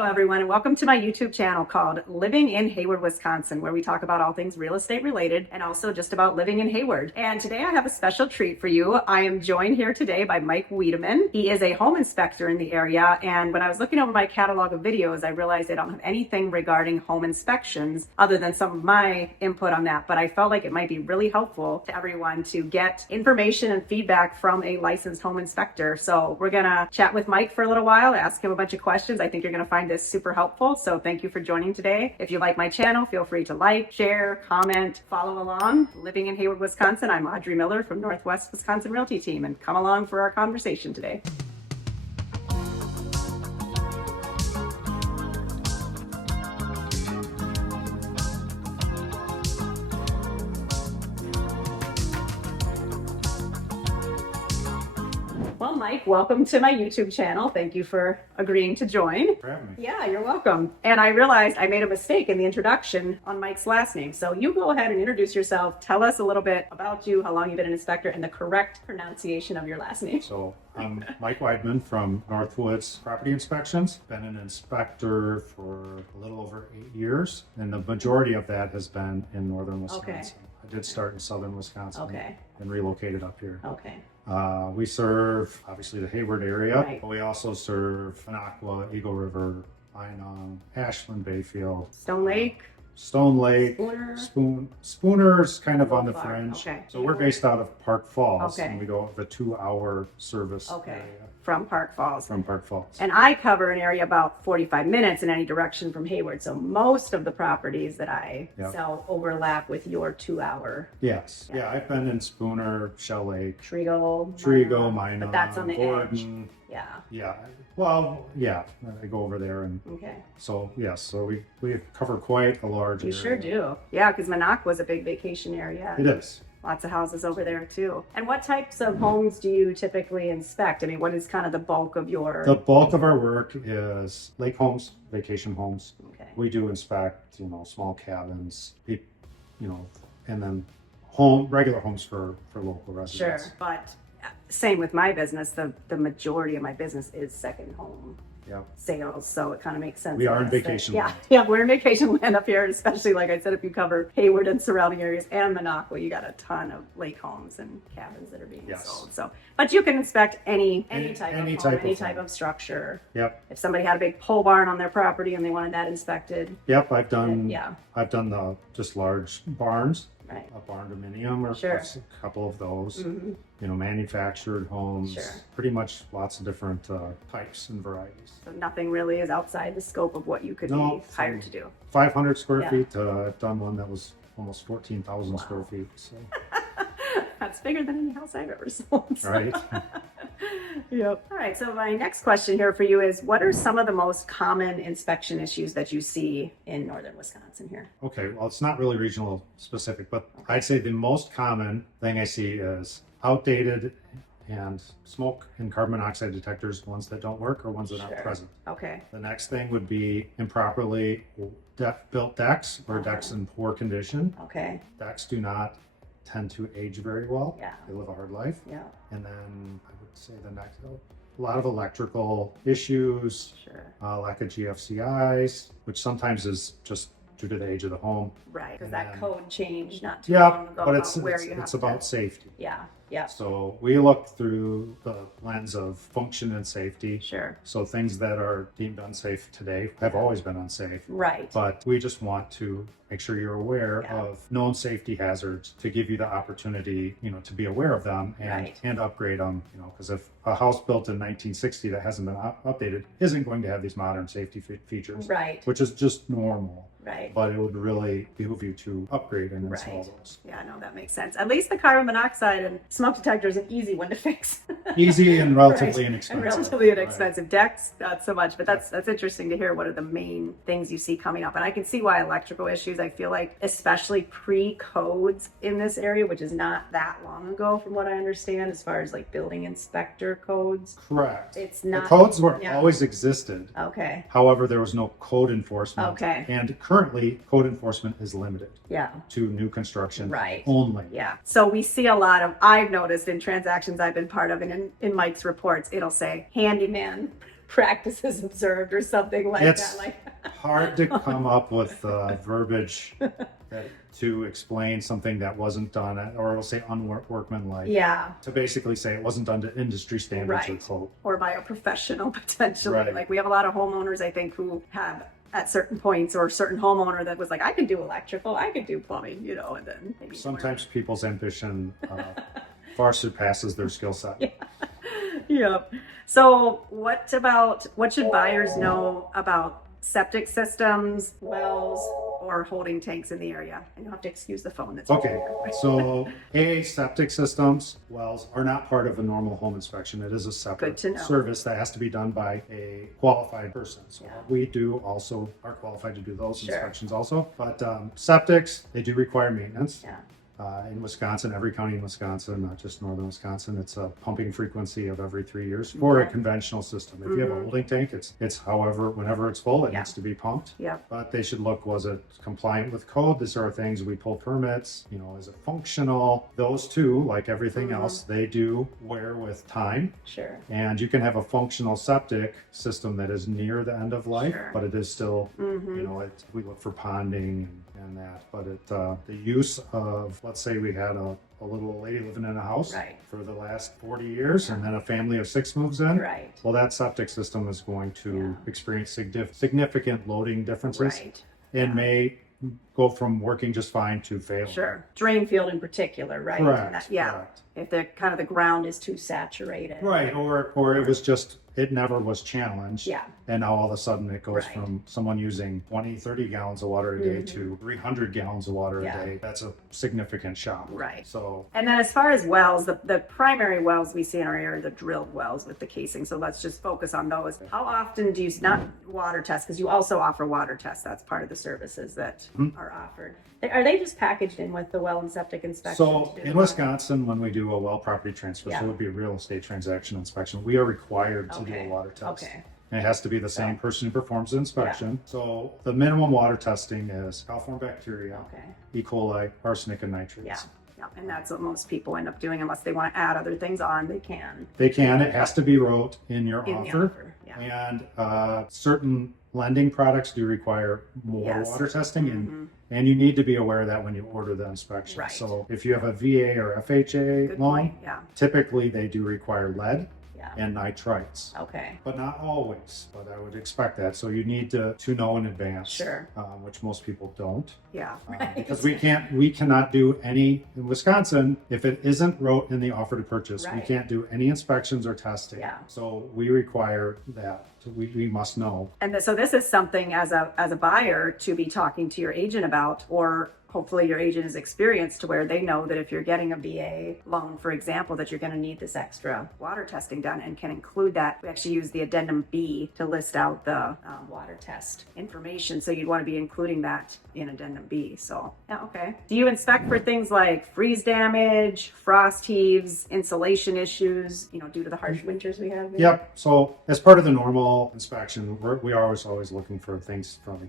Hello everyone, and welcome to my YouTube channel called Living in Hayward, Wisconsin, where we talk about all things real estate related and also just about living in Hayward. And today I have a special treat for you. I am joined here today by Mike Wiedemann. He is a home inspector in the area, and when I was looking over my catalog of videos, I realized I don't have anything regarding home inspections other than some of my input on that, but I felt like it might be really helpful to everyone to get information and feedback from a licensed home inspector. So we're gonna chat with Mike for a little while, ask him a bunch of questions. I think you're gonna find this super helpful. So thank you for joining today. If you like my channel, feel free to like, share, comment, follow along. Living in Hayward, Wisconsin, I'm Audrey Miller from Northwest Wisconsin Realty Team, and come along for our conversation today. Well, Mike, welcome to my YouTube channel. Thank you for agreeing to join. For having me. Yeah, you're welcome. And I realized I made a mistake in the introduction on Mike's last name. So you go ahead and introduce yourself. Tell us a little bit about you, how long you've been an inspector, and the correct pronunciation of your last name. So I'm Mike Wiedemann from Northwoods Property Inspections. Been an inspector for a little over 8 years, and the majority of that has been in northern Wisconsin. Okay. I did start in southern Wisconsin Okay. and relocated up here. Okay. We serve obviously the Hayward area, Right. but we also serve Minocqua, Eagle River, Einong, Ashland, Bayfield, Stone Lake, Stone Lake, Spooner. Spooner's kind of on the Far. fringe. Okay. So we're based out of Park Falls, Okay. and we go the 2-hour service Okay. area From Park Falls. from Park Falls. And I cover an area about 45 minutes in any direction from Hayward. So most of the properties that I Yep. sell overlap with your 2-hour Yes. Yeah. Yeah, I've been in Spooner, Shell Lake, Trigo. Trigo, Minot, But that's on the edge. Gordon. Yeah. Yeah. Well, yeah, I go over there, and Okay. so yes, so we cover quite a large You area. sure do. Yeah, because Minocqua was a big vacation area. It is. Lots of houses over there too. And what types of homes do you typically inspect? I mean, what is kind of the bulk of your... The bulk of our work is lake homes, vacation homes. Okay. We do inspect, small cabins, and then regular homes for local Sure, residents. but same with my business. The majority of my business is second home Yeah. sales, so it kind of makes sense. We are I in guess, that- vacation Yeah, land. yeah, we're in vacation land up here, especially like I said, if you cover Hayward and surrounding areas and Minocqua, you got a ton of lake homes and cabins that are being Yes. sold. So, but you can inspect any type Any of home, type any of type home. of structure. Yep. If somebody had a big pole barn on their property and they wanted that inspected, Yep. I've done yeah, the just large barns, right. a barn dominium, or Sure. a couple of those. Mhm. Manufactured homes. Sure. Pretty much lots of different types and varieties. So nothing really is outside the scope of what you could No, be hired to do. 500 square Yeah. feet. I've done one that was almost 14,000 Wow. square feet. So, That's bigger than any house I've ever sold. so. right. Yep. All right. So my next question here for you is, what are some of the most common inspection issues that you see in northern Wisconsin here? Okay, well, it's not really regional specific, but I'd say the most common thing I see is outdated and smoke and carbon monoxide detectors, ones that don't work or ones that aren't Sure. present. Okay. The next thing would be improperly built decks or decks in poor condition. Okay. Decks do not tend to age very well. Yeah. They live a hard life. Yeah. And then I would say the next, a lot of electrical issues, Sure. lack of GFCIs, which sometimes is just due to the age of the home. Right. Because And that then- code changed not too Yeah, long ago but about it's where you have it's to. about safety. Yeah. Yeah. So we look through the lens of function and safety. Sure. So things that are deemed unsafe today have always been unsafe. Right. But we just want to make sure you're aware Yeah. of known safety hazards to give you the opportunity, to be aware of them Right. and upgrade them, because if a house built in 1960 that hasn't been updated isn't going to have these modern safety features, Right. which is just normal. Right. But it would really behoove you to upgrade and install Right. those. Yeah, no, that makes sense. At least the carbon monoxide and smoke detector is an easy one to fix. Easy and relatively Right. inexpensive. And relatively Right. inexpensive. Decks, not so much, but that's interesting to hear. What are the main things you see coming up? And I can see why electrical issues, I feel like, especially pre-codes in this area, which is not that long ago from what I understand, as far as like building inspector codes. Correct. It's The not... codes were yeah. always existed. Okay. However, there was no code enforcement. Okay. And currently, code enforcement is limited Yeah. to new construction Right. only. Yeah. So we see a lot of, I've noticed in transactions I've been part of and in Mike's reports, it'll say handyman practices observed or something like It's that. Like, hard to come up with verbiage to explain something that wasn't done, or we'll say unworkmanlike. yeah, To basically say it wasn't done to industry standards or right. code. Or by a professional potentially. Right. Like we have a lot of homeowners, I think, who have at certain points, or a certain homeowner that was like, I could do electrical, I could do plumbing, you know, and then maybe Sometimes people's ambition far surpasses their skill set. Yep. So what should buyers know about septic systems, wells, or holding tanks in the area? And you'll have to excuse the phone that's Okay, here. so septic systems, wells are not part of a normal home inspection. It is a Good separate to know. service that has to be done by a qualified person. So Yeah. we do also are qualified to do those Sure. inspections also. But septics, they do require maintenance. Yeah. In Wisconsin, every county in Wisconsin, not just northern Wisconsin, it's a pumping frequency of every 3 years for a Okay. conventional system. If you have a holding tank, it's however, whenever it's full, it Yeah. needs to be pumped. Yeah. But they should look, was it compliant with code? These are things we pull permits, you know, is it functional? Those two, like everything else, they do wear with time. Sure. And you can have a functional septic system that is near the end of life, Sure. but it is still, you know, we look for ponding and that. But the use of, let's say we had a little old lady living in a house Right. for the last 40 years, and then a family of 6 moves in. Right. Well, that septic system is going to Yeah. experience significant loading differences Right. and may go from working just fine to failing. Sure. Drain field in particular, right? Correct. And that- yeah. correct. If the kind of the ground is too saturated. Right, or it was just, it never was challenged. Yeah. And now all of a sudden it goes Right. from someone using 20, 30 gallons of water a day to 300 gallons of water Yeah. a day. That's a significant shock. Right. So, And then as far as wells, the primary wells we see in our area are the drilled wells with the casing. So let's just focus on those. How often do you not water test? Because you also offer water tests. That's part of the services that are offered. Are they just packaged in with the well and septic inspection? so to do in the water? Wisconsin, when we do a well property transfer, Yeah. so it would be a real estate transaction inspection, we are required to do Okay. a water test. Okay. And it has to be the same person who performs the inspection. So the minimum water testing is coliform bacteria, Okay. E. coli, arsenic, and nitrates. Yeah. Yeah. And that's what most people end up doing unless they want to add other things on. They can. They can. It has to be wrote in your In the offer. offer, yeah. And certain lending products do require more Yes. water testing, and you need to be aware of that when you order the inspection. Right. So if you have a VA or FHA Good loan, point. Yeah. typically they do require lead Yeah. and nitrites. Okay. But not always, but I would expect that. So you need to know in advance, Sure. Which most people don't. Yeah. Right. Because we cannot do any, in Wisconsin, if it isn't wrote in the offer to purchase, we Right. can't do any inspections or testing. Yeah. So we require that. So we must know. And so this is something as a buyer to be talking to your agent about, or hopefully your agent is experienced to where they know that if you're getting a VA loan, for example, that you're going to need this extra water testing done and can include that. We actually use the addendum B to list out the water test information. So you'd want to be including that in addendum B. So, yeah, okay. Do you inspect for things like freeze damage, frost heaves, insulation issues, due to the harsh winters we have? Yep. So as part of the normal inspection, we are always looking for things from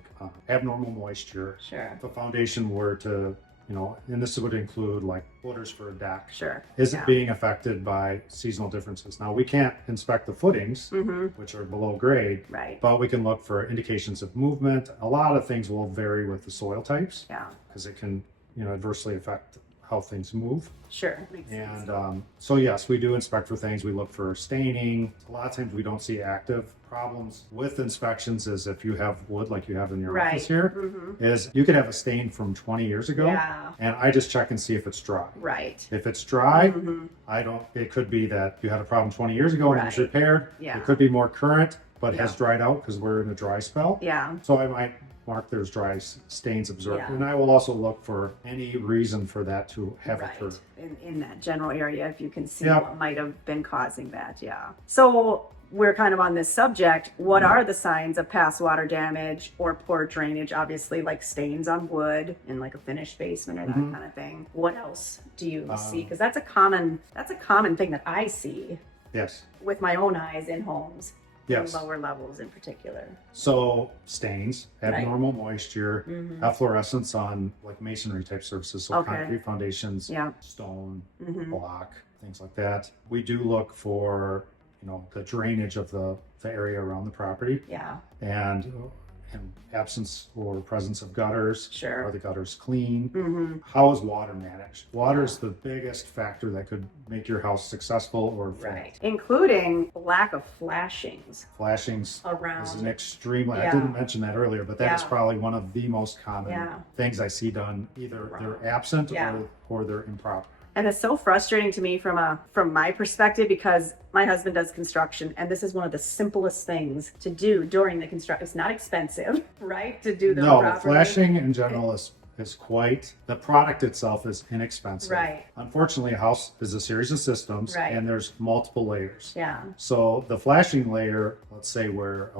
abnormal moisture. Sure. If the foundation were to, and this would include like footers for a deck. Sure. Is Yeah. it being affected by seasonal differences? Now, we can't inspect the footings, which are below grade, Right. but we can look for indications of movement. A lot of things will vary with the soil types Yeah. because it can, adversely affect how things move. Sure. Makes sense. And so, yes, we do inspect for things. We look for staining. A lot of times we don't see active problems with inspections is if you have wood like you have in your Right. office here, is you could have a stain from 20 years ago. Yeah. And I just check and see if it's dry. Right. If it's dry, it could be that you had a problem 20 years ago and it was Right. repaired. Yeah. It could be more current, but has Yeah. dried out because we're in a dry spell. Yeah. So I might mark there's dry stains observed. Yeah. And I will also look for any reason for that to have Right. occurred. In that general area, if you can see Yep. what might have been causing that. Yeah. So we're kind of on this subject. What are the signs of past water damage or poor drainage? Obviously, like stains on wood in like a finished basement or that kind of thing. What else do you see? Because that's a common thing that I see Yes. with my own eyes in homes. Yes. In lower levels in particular. So stains, Right. abnormal moisture, efflorescence on like masonry type surfaces, so Okay. concrete foundations, Yeah. stone, block, things like that. We do look for the drainage of the area around the property, Yeah. and absence or presence of gutters. Sure. Are the gutters clean? Mm-hmm. How is water managed? Water is the biggest factor that could make your house successful or fail. Right. Including lack of flashings Flashings around. is an extremely, I Yeah. didn't mention that earlier, but that is Yeah. probably one of the most common Yeah. things I see done. Either Wrong. they're absent Yeah. or they're improper. And it's so frustrating to me from my perspective, because my husband does construction, and this is one of the simplest things to do during the construction. It's not expensive, right? To do them No, properly. flashing in general is quite, the product itself is inexpensive. Right. Unfortunately, a house is a series of systems, Right. and there's multiple layers. Yeah. So the flashing layer, let's say where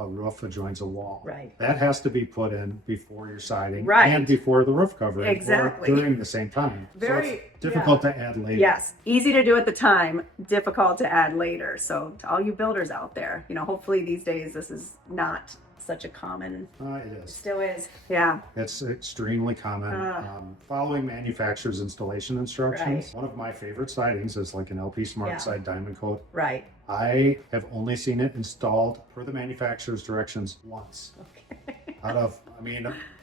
a roof adjoins a wall, Right. that has to be put in before your siding, Right. and before the roof covering, Exactly. or during the same time. Very- so it's difficult to add later. Yes, easy to do at the time, difficult to add later. So to all you builders out there, hopefully these days this is not such a common. It is. Still is. Yeah. It's extremely common. Following manufacturer's installation instructions. Right. One of my favorite sidings is like an LP Smart Yeah. Side Diamond Coat. Right. I have only seen it installed per the manufacturer's directions once. Okay. Out of,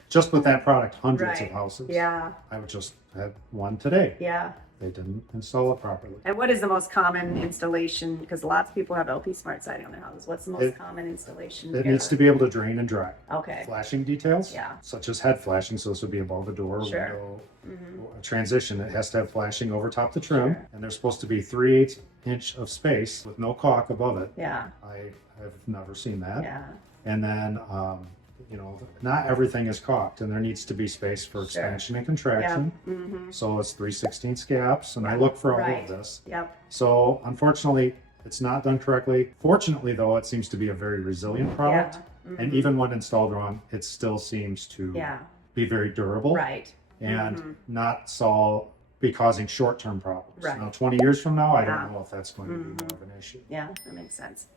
just with that product, hundreds Right. of houses. Yeah. I would just have one today. Yeah. They didn't install it properly. And what is the most common installation? Because lots of people have LP Smart siding on their houses. What's the most common installation? It needs to be able to drain and dry. Okay. Flashing details, Yeah. such as head flashing, so this would be above a door, Sure. window, Mm-hmm. a transition. It has to have flashing over top the trim, Sure. and there's supposed to be 3/8 inch of space with no caulk above it. Yeah. I have never seen that. Yeah. And then, not everything is caulked, and there needs to be space for expansion and contraction. Yeah. Mm-hmm. So it's 3/16 gaps, and I look for all Right. of this. Yep. So unfortunately, it's not done correctly. Fortunately, though, it seems to be a very resilient product. Yeah. And even when installed wrong, it still seems to Yeah. be very durable Right. and not be causing short-term problems. Right. Now, 20 years from now, I Yeah. don't know if that's going to be more of an issue. Yeah. That makes sense.